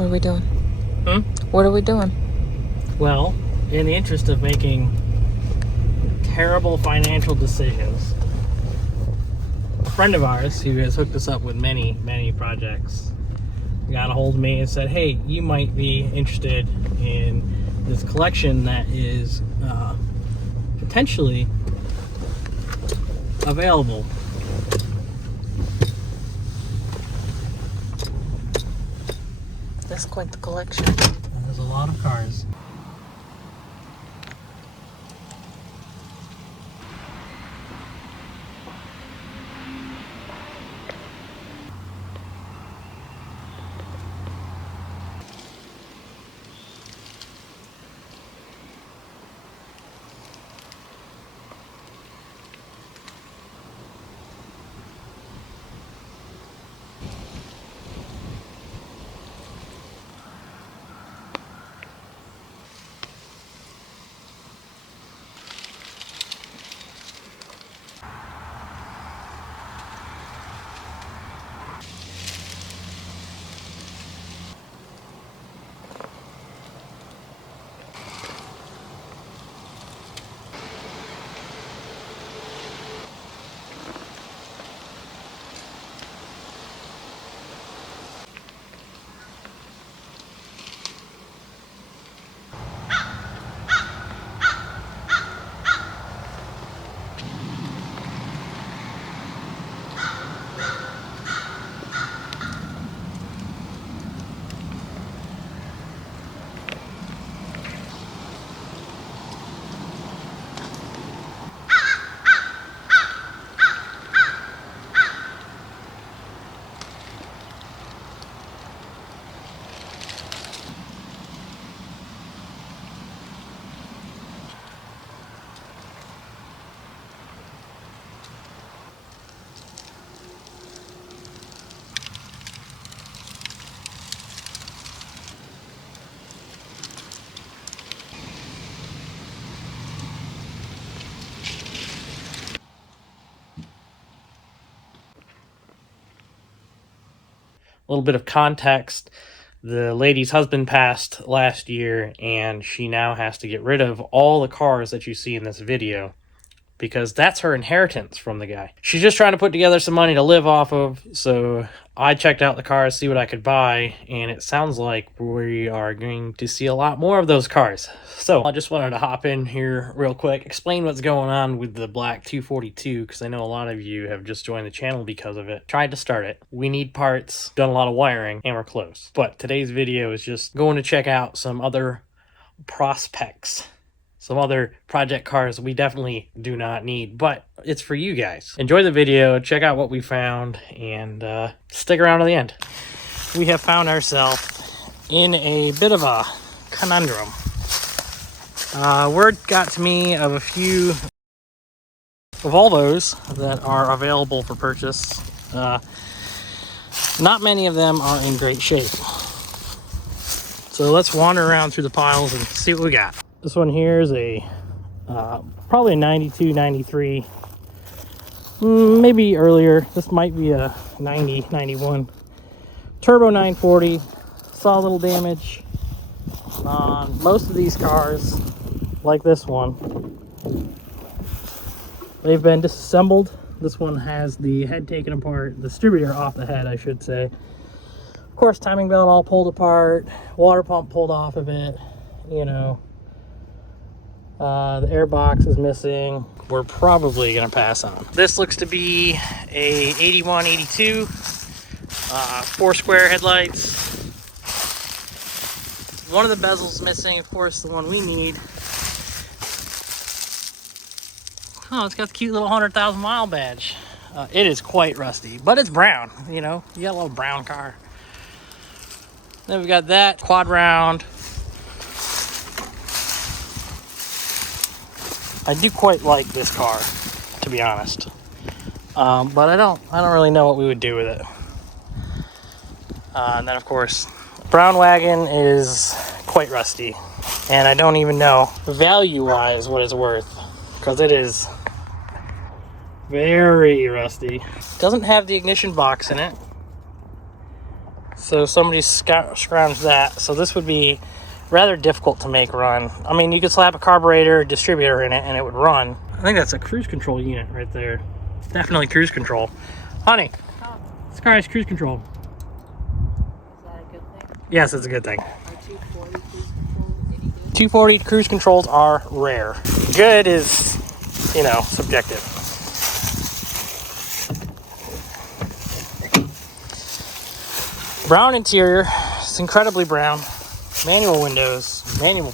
What are we doing? What are we doing? Well, in the interest of making terrible financial decisions, a friend of ours who has hooked us up with many projects got a hold of me and said, hey, you might be interested in this collection that is potentially available. That's quite the collection. There's a lot of cars. A little bit of context. The lady's husband passed last year, and she now has to get rid of all the cars that you see in this video because that's her inheritance from the guy. She's just trying to put together some money to live off of, so I checked out the cars, see what I could buy, and it sounds like we are going to see a lot more of those cars. So I just wanted to hop in here real quick, explain what's going on with the black 242, because I know a lot of you have just joined the channel because of it. Tried to start it. We need parts, done a lot of wiring, and we're close. But today's video is just going to check out some other prospects. Some other project cars we definitely do not need, but it's for you guys. Enjoy the video, check out what we found, and stick around to the end. We have found ourselves in a bit of a conundrum. Word got to me of a few Volvos that are available for purchase. Not many of them are in great shape. So let's wander around through the piles and see what we got. This one here is a probably a 92, 93, maybe earlier. This might be a 90, 91. Turbo 940. Saw a little damage on most of these cars, like this one. They've been disassembled. This one has the head taken apart, the distributor off the head, I should say. Of course, timing belt all pulled apart, water pump pulled off of it, you know. The air box is missing. We're probably gonna pass on. This looks to be a 81, 82, 4 square headlights. One of the bezels missing, of course, the one we need. Oh, it's got the cute little 100,000 mile badge. It is quite rusty, but it's brown, you know, you got a little brown car. Then we've got that quad round. I do quite like this car, to be honest, but I don't really know what we would do with it. And then, of course, brown wagon is quite rusty, and I don't even know value-wise what it's worth, because it is very rusty. Doesn't have the ignition box in it, So somebody scrounged that. So this would be rather difficult to make run. I mean, you could slap a carburetor, distributor in it, and it would run. I think that's a cruise control unit right there. Definitely cruise control. Honey, this car has cruise control. Is that a good thing? Yes, it's a good thing. Are 240 cruise controls any good? 240 cruise controls are rare. Good is, you know, subjective. Brown interior. It's incredibly brown. Manual windows. Manual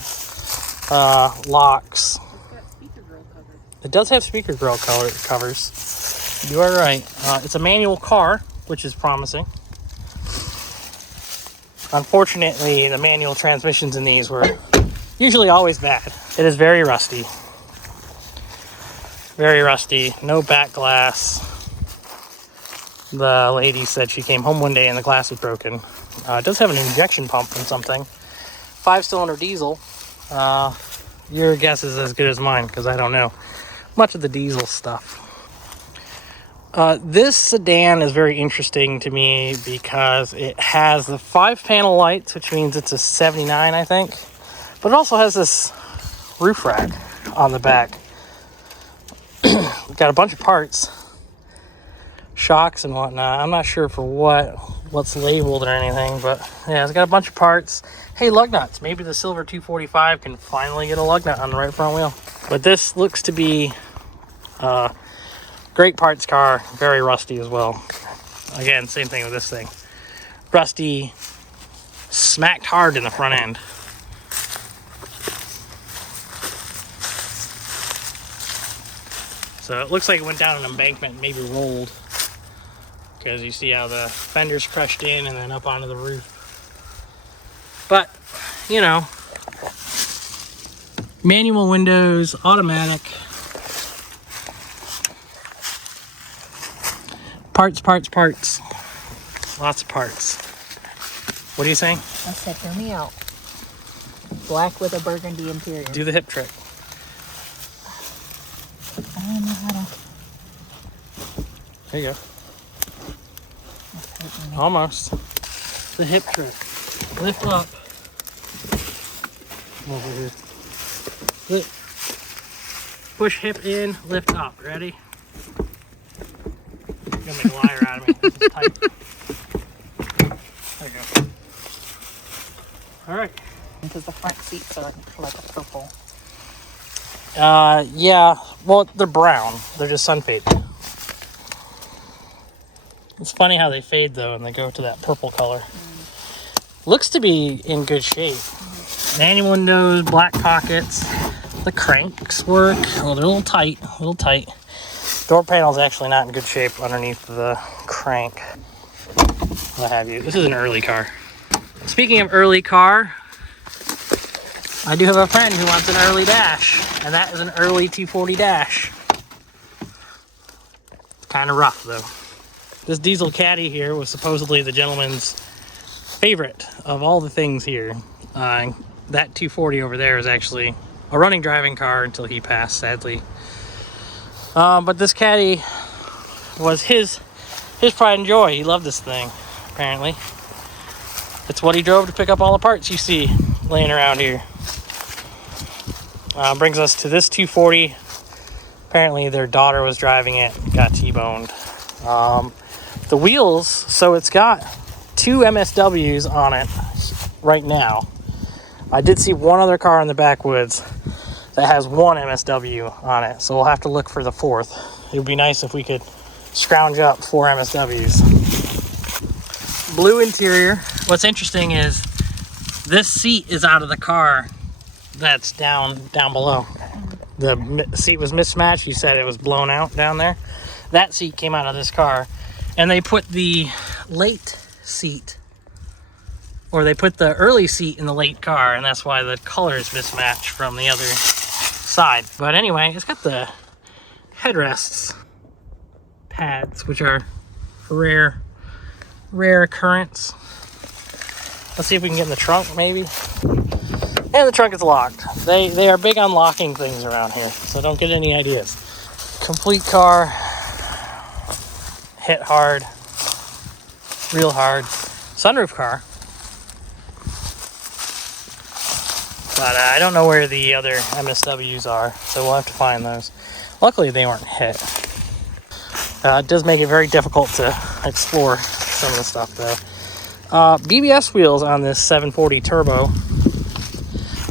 locks. It's got speaker grill covers. It does have speaker grill covers. You are right. It's a manual car, which is promising. Unfortunately, the manual transmissions in these were usually always bad. It is very rusty. Very rusty. No back glass. The lady said she came home one day and the glass was broken. It does have an injection pump and something. 5-cylinder diesel. Your guess is as good as mine because I don't know much of the diesel stuff. This sedan is very interesting to me because it has the 5-panel lights, which means it's a 79, I think. But it also has this roof rack on the back. Got a bunch of parts. Shocks and whatnot. I'm not sure for what's labeled or anything, but yeah, it's got a bunch of parts. Hey, lug nuts. Maybe the silver 245 can finally get a lug nut on the right front wheel. But this looks to be a great parts car, very rusty as well. Again, same thing with this thing. Rusty, smacked hard in the front end. So it looks like it went down an embankment, maybe rolled. Because you see how the fender's crushed in and then up onto the roof. But, you know, manual windows, automatic. Parts. Lots of parts. What are you saying? I said, hear me out. Black with a burgundy interior. Do the hip trick. I don't know how to. There you go. Almost. The hip trick. Lift up. Over here. Lift. Push hip in, lift up. Ready? You're gonna make a liar out of me. This is tight. There you go. Alright. Because the front seats are like a purple. Yeah. Well, they're brown. They're just sun faded. It's funny how they fade though and they go to that purple color. Looks to be in good shape. Manual windows, black pockets. The cranks work. Oh, they're a little tight. Door panel's actually not in good shape underneath the crank. What have you. This is an early car. Speaking of early car, I do have a friend who wants an early dash, and that is an early 240 dash. It's kind of rough though. This diesel caddy here was supposedly the gentleman's favorite of all the things here. That 240 over there is actually a running driving car until he passed, sadly. But this caddy was his pride and joy. He loved this thing, apparently. It's what he drove to pick up all the parts you see laying around here. Brings us to this 240. Apparently their daughter was driving it, got T-boned. The wheels, so it's got 2 MSWs on it right now. I did see one other car in the backwoods that has 1 MSW on it, so we'll have to look for the 4th. It would be nice if we could scrounge up 4 MSWs. Blue interior. What's interesting is this seat is out of the car that's down below. The seat was mismatched. You said it was blown out down there. That seat came out of this car. And they put the late seat, or they put the early seat in the late car, and that's why the color is mismatched from the other side. But anyway, it's got the headrests pads, which are rare occurrence. Let's see if we can get in the trunk, maybe. And the trunk is locked. They are big on locking things around here, so don't get any ideas. Complete car. Hit hard, real hard. sunroof car. But I don't know where the other MSWs are, so we'll have to find those. Luckily, they weren't hit. It does make it very difficult to explore some of the stuff, though. BBS wheels on this 740 Turbo.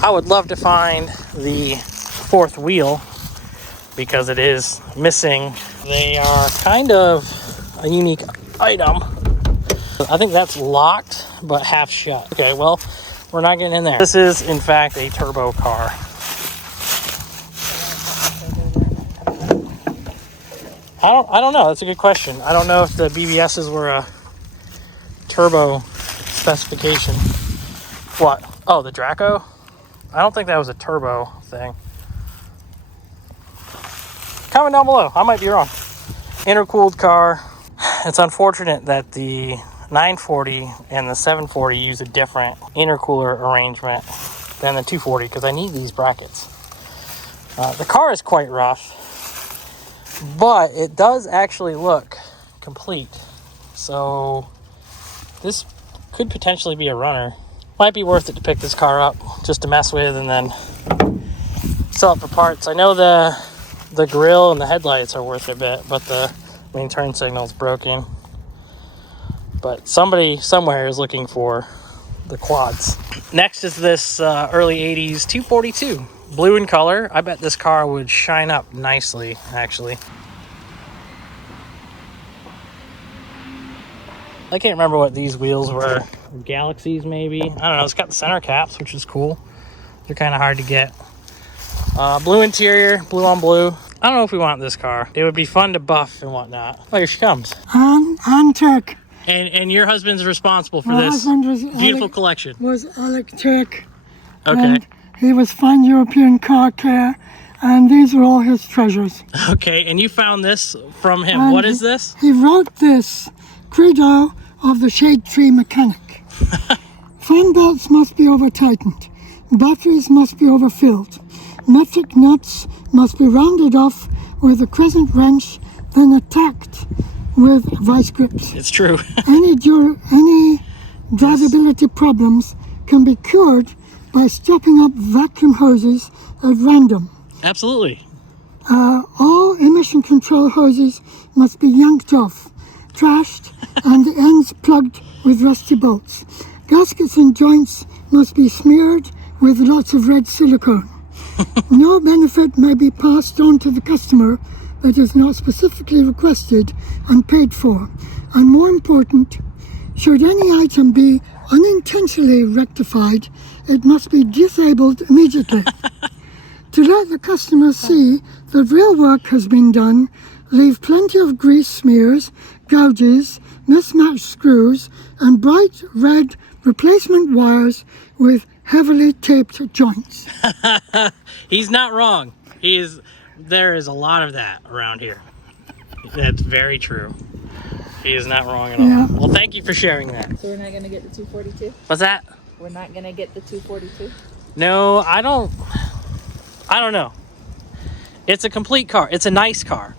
I would love to find the fourth wheel because it is missing. They are kind of a unique item. I think that's locked, but half shut. Okay, well, we're not getting in there. This is, in fact, a turbo car. I don't know. That's a good question. I don't know if the BBSs were a turbo specification. What? Oh, the Draco? I don't think that was a turbo thing. Comment down below. I might be wrong. Intercooled car. It's unfortunate that the 940 and the 740 use a different intercooler arrangement than the 240 because I need these brackets. The car is quite rough, but it does actually look complete. So this could potentially be a runner. Might be worth it to pick this car up just to mess with and then sell it for parts. I know the grille and the headlights are worth a bit, but the main turn signal is broken. But somebody somewhere is looking for the quads. Next is this early 80s 242. Blue in color. I bet this car would shine up nicely, actually. I can't remember what these wheels were. Galaxies, maybe? I don't know. It's got the center caps, which is cool. They're kind of hard to get. Blue interior, blue on blue. I don't know if we want this car. It would be fun to buff and whatnot. Oh, here she comes. And Turk. And your husband's responsible for My this husband was beautiful collection. Was Alec Turk. Okay. And he was fine European car care, and these are all his treasures. Okay, and you found this from him. And what is this? He wrote this credo of the shade tree mechanic. Fan belts must be over-tightened. Batteries must be overfilled. Metric nuts must be rounded off with a crescent wrench, then attacked with vice grips. It's true. Any drivability problems can be cured by strapping up vacuum hoses at random. Absolutely. All emission control hoses must be yanked off, trashed, and the ends plugged with rusty bolts. Gaskets and joints must be smeared with lots of red silicone. No benefit may be passed on to the customer that is not specifically requested and paid for. And more important, should any item be unintentionally rectified, it must be disabled immediately. To let the customer see that real work has been done, leave plenty of grease smears, gouges, mismatched screws, and bright red replacement wires with heavily taped joints. He's not wrong. There is a lot of that around here. That's very true. He is not wrong at all. Yeah. Well, thank you for sharing that. So we're not gonna get the 242? What's that? We're not gonna get the 242? No, I don't know. It's a complete car. It's a nice car.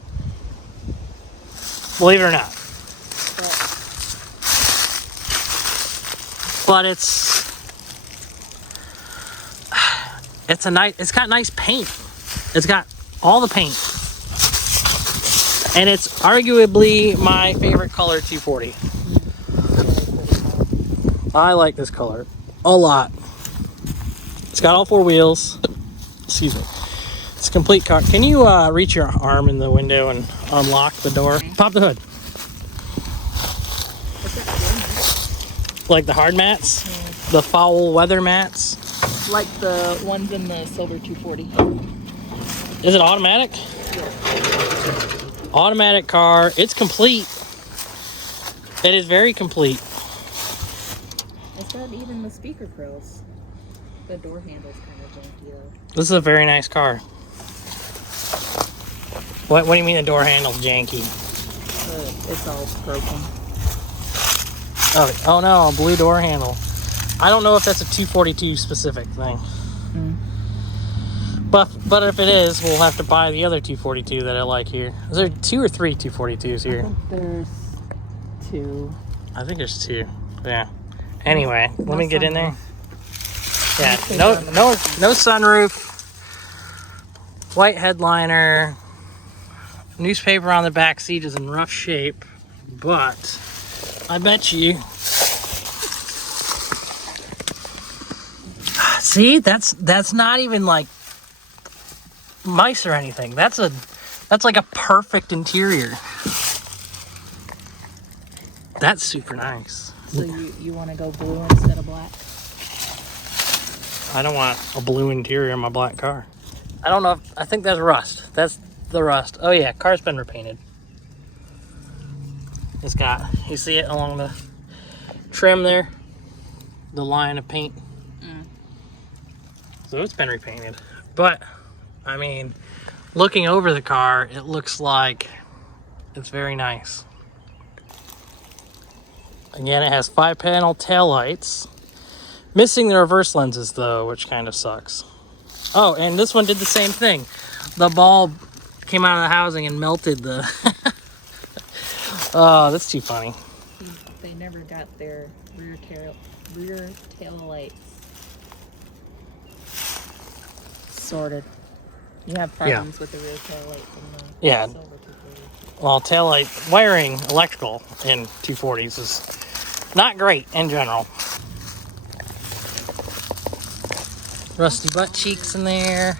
Believe it or not. But it's got nice paint. It's got all the paint. And it's arguably my favorite color 240. I like this color a lot. It's got all four wheels. Excuse me. It's a complete car. Can you reach your arm in the window and unlock the door? Pop the hood. Like the hard mats? The foul weather mats? Like the ones in the silver 240. Is it automatic? Yeah. Automatic car. It's complete. It is very complete. It's got even the speaker grills. The door handle's kind of janky though. This is a very nice car. What do you mean the door handle's janky? It's all broken. Oh no, a blue door handle. I don't know if that's a 242 specific thing. But if it is, we'll have to buy the other 242 that I like here. Is there 2 or 3 242s here? I think there's 2. I think there's 2. Yeah. Anyway, let me get in there. Yeah, Newspaper no sunroof. White headliner. Newspaper on the back seat is in rough shape, but I bet you. See, that's not even like mice or anything. That's like a perfect interior. That's super nice. So you want to go blue instead of black? I don't want a blue interior in my black car. I don't know if, I think that's rust. That's the rust. Oh yeah, car's been repainted. It's got, you see it along the trim there? The line of paint. So it's been repainted. But, I mean, looking over the car, it looks like it's very nice. Again, it has 5-panel taillights. Missing the reverse lenses though, which kind of sucks. Oh, and this one did the same thing. The bulb came out of the housing and melted the... Oh, that's too funny. They never got their rear tail lights sorted. You have problems with the rear tail lights in the Yeah. Silver 240. Well, taillight wiring electrical in 240s is not great in general. Rusty butt cheeks in there.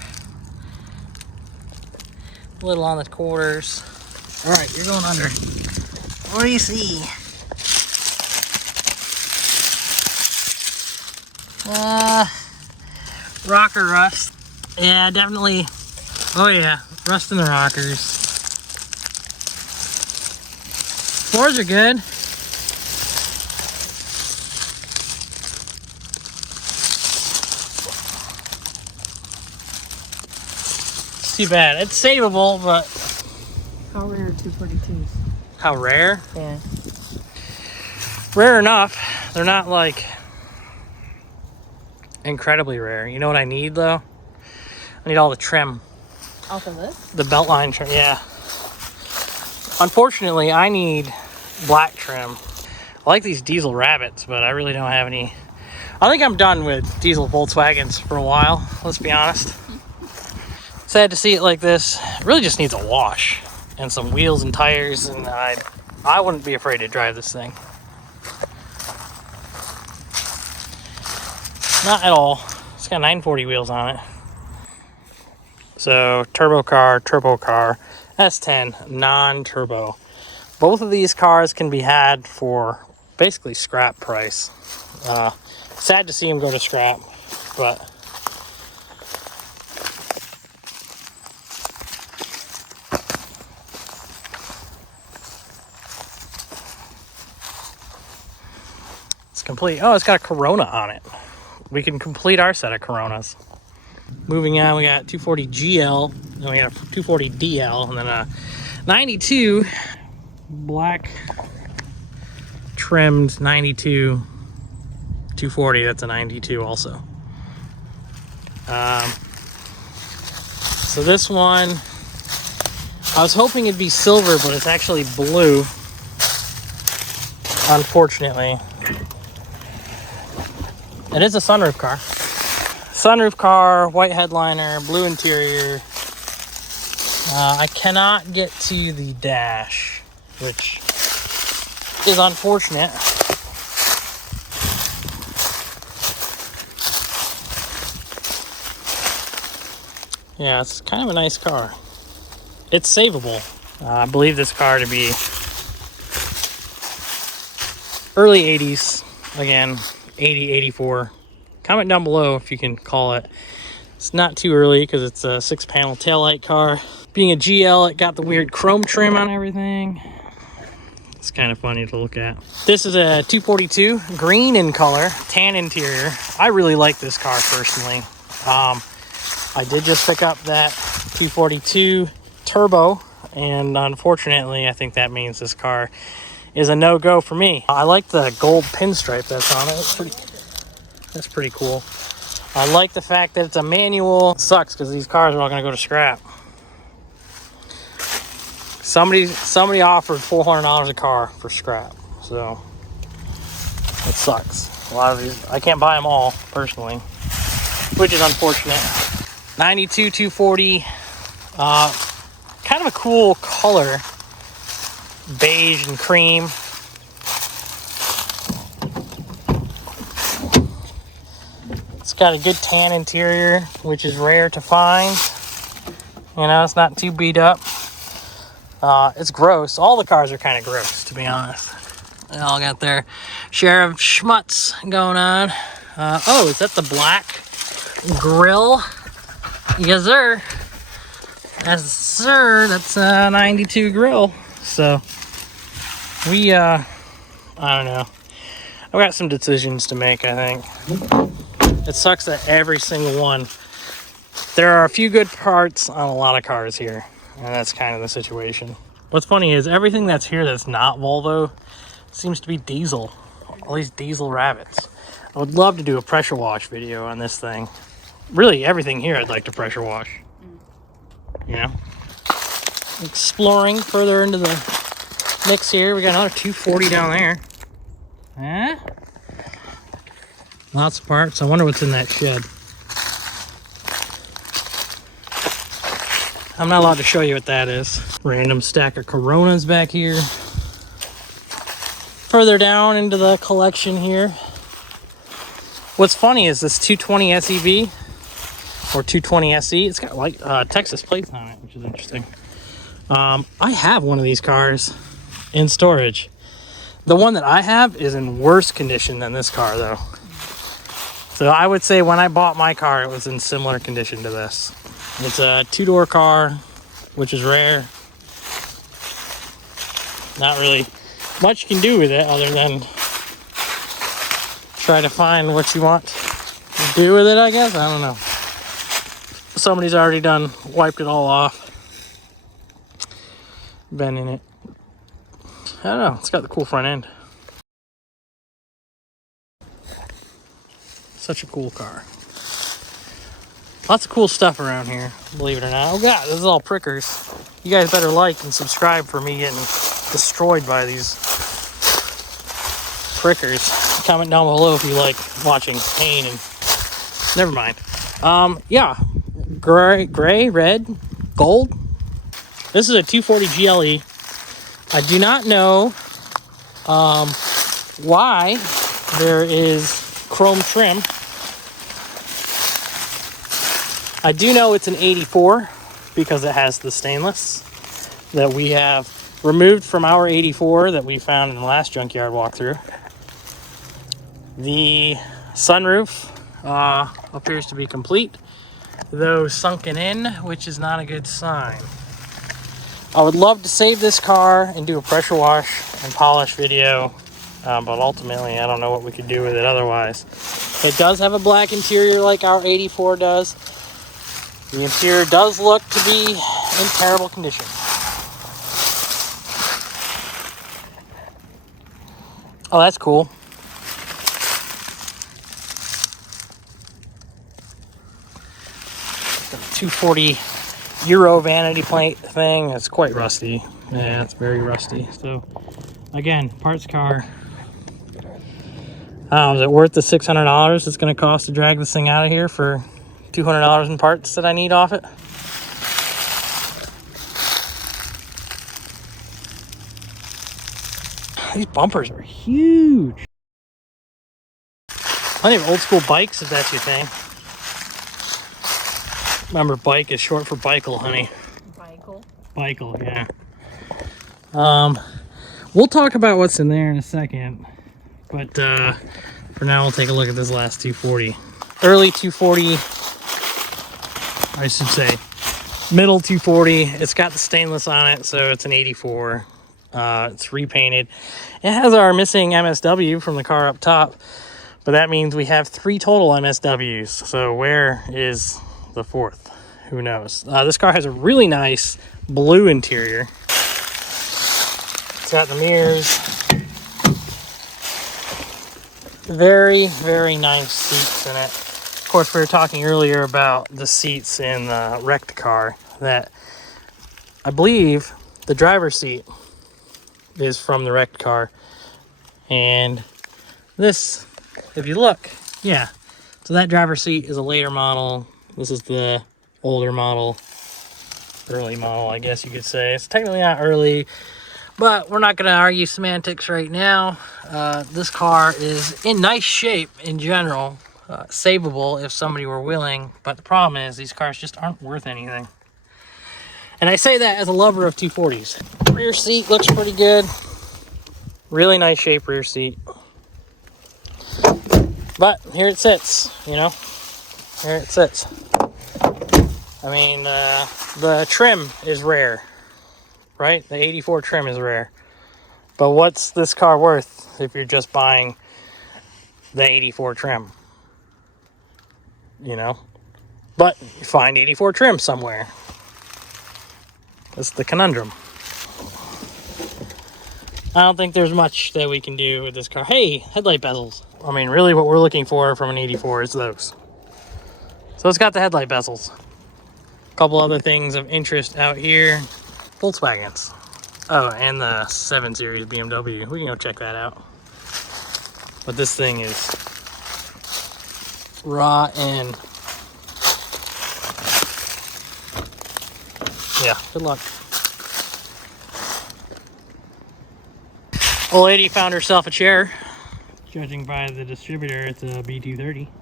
A little on the quarters. All right, you're going under. What do you see? Rocker rust. Yeah, definitely. Oh yeah, rust in the rockers. Floors are good. It's too bad. It's savable, but How rare are 242s? how rare? Yeah. Rare enough. They're not like incredibly rare. You know what I need though? I need all the trim. Off of this? The belt line trim, yeah. Unfortunately, I need black trim. I like these diesel rabbits, but I really don't have any. I think I'm done with diesel Volkswagens for a while, let's be honest. Sad to see it like this. It really just needs a wash and some wheels and tires, and I wouldn't be afraid to drive this thing. Not at all. It's got 940 wheels on it. So, turbo car, S10, non-turbo. Both of these cars can be had for basically scrap price. Sad to see them go to scrap, but it's complete. Oh, it's got a Corona on it. We can complete our set of Coronas. Moving on, we got 240 GL, then we got a 240 DL, and then a 92 black trimmed 92 240. That's a 92 also. So this one, I was hoping it'd be silver, but it's actually blue, unfortunately. It is a sunroof car. Sunroof car, white headliner, blue interior. I cannot get to the dash, which is unfortunate. Yeah, it's kind of a nice car. It's savable. I believe this car to be early 80s. Again, 80, 84. Comment down below if you can call it. It's not too early because it's a 6-panel taillight car. Being a GL, it got the weird chrome trim on everything. It's kind of funny to look at. This is a 242, green in color, tan interior. I really like this car personally. I did just pick up that 242 turbo, and unfortunately, I think that means this car is a no-go for me. I like the gold pinstripe that's on it. That's pretty cool. I like the fact that it's a manual. It sucks because these cars are all going to go to scrap. Somebody offered $400 a car for scrap, so sucks. A lot of these, I can't buy them all personally, which is unfortunate. 92 240, kind of a cool color, beige and cream. It's got a good tan interior, which is rare to find. You know, it's not too beat up. It's gross. All the cars are kind of gross, to be honest. They all got their share of schmutz going on. Oh, is that the black grill? Yes, sir. Yes, sir. That's a 92 grill. So, I don't know. I've got some decisions to make, I think. It sucks that every single one, there are a few good parts on a lot of cars here, and that's kind of the situation. What's funny is everything that's here that's not Volvo seems to be diesel. All these diesel rabbits. I would love to do a pressure wash video on this thing. Really, everything here I'd like to pressure wash. You know? Exploring further into the mix here. We got another 240 down there. Huh? Lots of parts. I wonder what's in that shed. I'm not allowed to show you what that is. Random stack of Coronas back here. Further down into the collection here. What's funny is this 220 SEV or 220 SE. It's got like Texas plates on it, which is interesting. I have one of these cars in storage. The one that I have is in worse condition than this car, though. So I would say when I bought my car, it was in similar condition to this. It's a two-door car, which is rare. Not really much you can do with it other than try to find what you want to do with it, I guess. I don't know. Somebody's already wiped it all off. Been in it. I don't know. It's got the cool front end. Such a cool car. Lots of cool stuff around here, believe it or not. Oh god, this is all prickers. You guys better like and subscribe for me getting destroyed by these prickers. Comment down below if you like watching pain and... Never mind. Yeah. Gray, red, gold. This is a 240 GLE. I do not know why there is chrome trim. I do know it's an 84 because it has the stainless that we have removed from our 84 that we found in the last junkyard walkthrough. The sunroof appears to be complete, though sunken in, which is not a good sign. I would love to save this car and do a pressure wash and polish video, but ultimately I don't know what we could do with it otherwise. It does have a black interior like our 84 does. The interior does look to be in terrible condition. Oh, that's cool. The 240 Euro vanity plate thing. It's quite rusty. Yeah, it's very rusty. So, again, parts car. Is it worth the $600 it's going to cost to drag this thing out of here for $200 in parts that I need off it? These bumpers are huge. Plenty of old school bikes, if that's your thing. Remember, bike is short for Bikel, honey. Bikel. Bikel, yeah. We'll talk about what's in there in a second, but for now we'll take a look at this last 240. Early 240, I should say. Middle 240. It's got the stainless on it, so it's an 84. It's repainted. It has our missing MSW from the car up top, but that means we have 3 total MSWs. So where is the 4th? Who knows? This car has a really nice blue interior. It's got the mirrors. Very, very nice seats in it. Of course, we were talking earlier about the seats in the wrecked car, that I believe the driver's seat is from the wrecked car, and This, if you look, yeah. So that driver's seat is a later model. This is the older model, early model, I guess you could say. It's technically not early, but we're not going to argue semantics right now. This car is in nice shape in general, savable if somebody were willing, but the problem is these cars just aren't worth anything. And I say that as a lover of 240s. Rear seat looks pretty good. Really nice shape rear seat. But here it sits, you know. Here it sits. I mean, the trim is rare, right? The 84 trim is rare. But what's this car worth if you're just buying the 84 trim? You know? But you find 84 trim somewhere. That's the conundrum. I don't think there's much that we can do with this car. Hey, headlight bezels. I mean, really what we're looking for from an 84 is those. So it's got the headlight bezels. A couple other things of interest out here. Volkswagens. Oh, and the 7 Series BMW. We can go check that out. But this thing is raw and... yeah, good luck. Old lady found herself a chair. Judging by the distributor, it's a B230. It's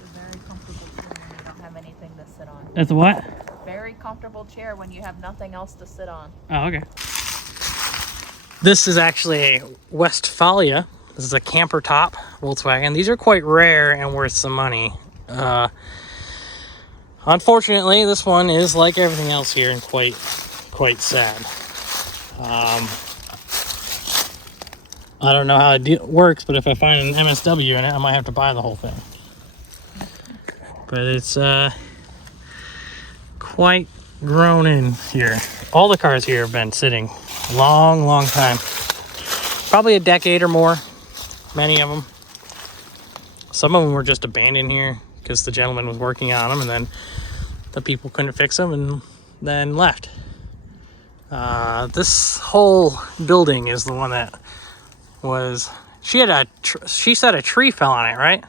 a very comfortable chair when you don't have anything to sit on. That's a what? Very comfortable chair when you have nothing else to sit on. Oh, okay. This is actually a Westfalia. This is a camper top Volkswagen. These are quite rare and worth some money. Unfortunately, this one is like everything else here and quite sad. I don't know how it works, but if I find an MSW in it, I might have to buy the whole thing. But it's quite grown in here. All the cars here have been sitting a long time. Probably a decade or more, many of them. Some of them were just abandoned here because the gentleman was working on them and then the people couldn't fix them and then left. This whole building is the one that was, she said a tree fell on it, right?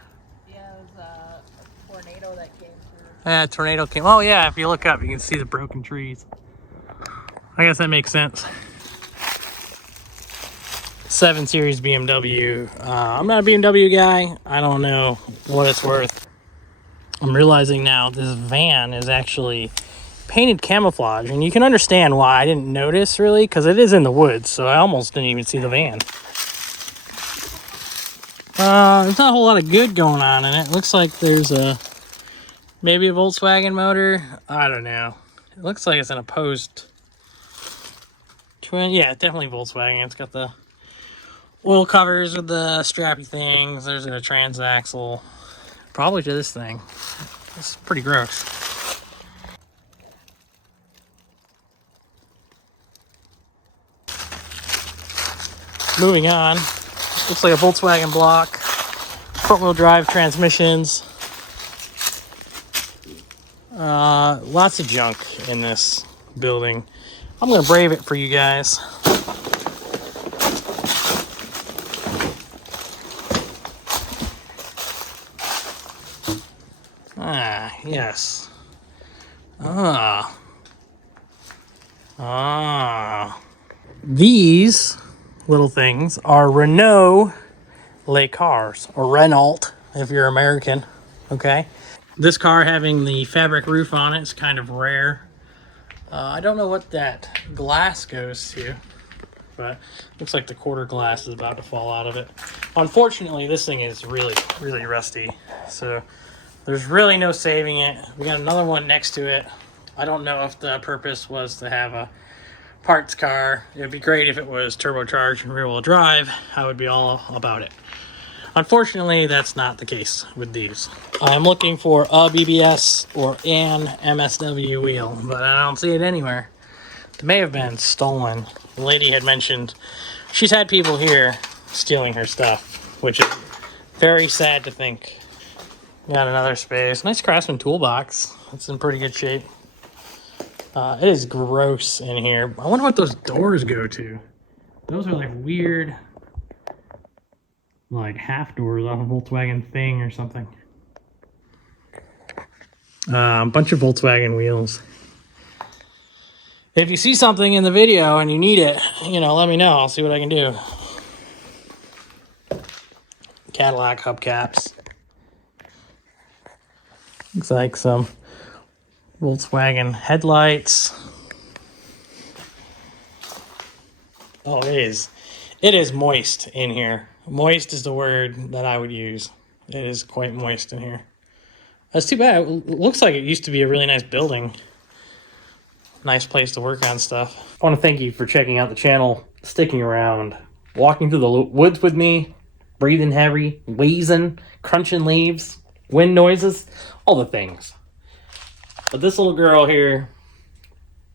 Yeah, it was a tornado that came through. Yeah, a tornado came. Oh yeah, if you look up, you can see the broken trees. I guess that makes sense. 7 Series BMW. I'm not a BMW guy. I don't know what it's worth. I'm realizing now this van is actually painted camouflage, and you can understand why I didn't notice really, because it is in the woods, so I almost didn't even see the van. There's not a whole lot of good going on in it. Looks like there's maybe a Volkswagen motor. I don't know. It looks like it's an opposed twin. Yeah, definitely Volkswagen. It's got the oil covers with the strappy things. There's a transaxle. Probably to this thing. It's pretty gross. Moving on. Looks like a Volkswagen block. Front-wheel drive transmissions. Lots of junk in this building. I'm going to brave it for you guys. Ah, yes. These little things are Renault Le Cars, or Renault if you're American, okay? This car having the fabric roof on it is kind of rare. I don't know what that glass goes to, but looks like the quarter glass is about to fall out of it. Unfortunately, this thing is really rusty, so there's really no saving it. We got another one next to it. I don't know if the purpose was to have a parts car. It'd be great if it was turbocharged and rear-wheel drive. I would be all about it. Unfortunately, that's not the case with these. I'm looking for a BBS or an MSW wheel, but I don't see it anywhere. It may have been stolen. The lady had mentioned she's had people here stealing her stuff, which is very sad to think. Got another space. Nice Craftsman toolbox. It's in pretty good shape. It is gross in here. I wonder what those doors go to. Those are like weird. like half doors off a Volkswagen thing or something. A bunch of Volkswagen wheels. If you see something in the video and you need it, you know, let me know. I'll see what I can do. Cadillac hubcaps. Looks like some Volkswagen headlights. Oh, it is moist in here. Moist is the word that I would use. It is quite moist in here. That's too bad. It looks like it used to be a really nice building. Nice place to work on stuff. I want to thank you for checking out the channel, sticking around, walking through the woods with me, breathing heavy, wheezing, crunching leaves, wind noises, all the things. But this little girl here,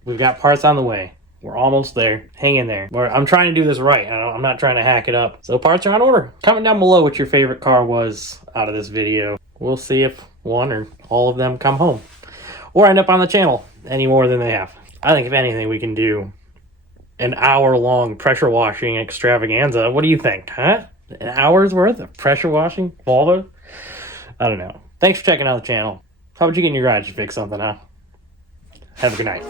we've got parts on the way. We're almost there. Hang in there. I'm trying to do this right. I'm not trying to hack it up. So parts are on order. Comment down below what your favorite car was out of this video. We'll see if one or all of them come home or end up on the channel any more than they have. I think if anything, we can do an hour-long pressure washing extravaganza. What do you think, huh? An hour's worth of pressure washing Volvo? I don't know. Thanks for checking out the channel. How about you get in your garage to fix something, huh? Have a good night.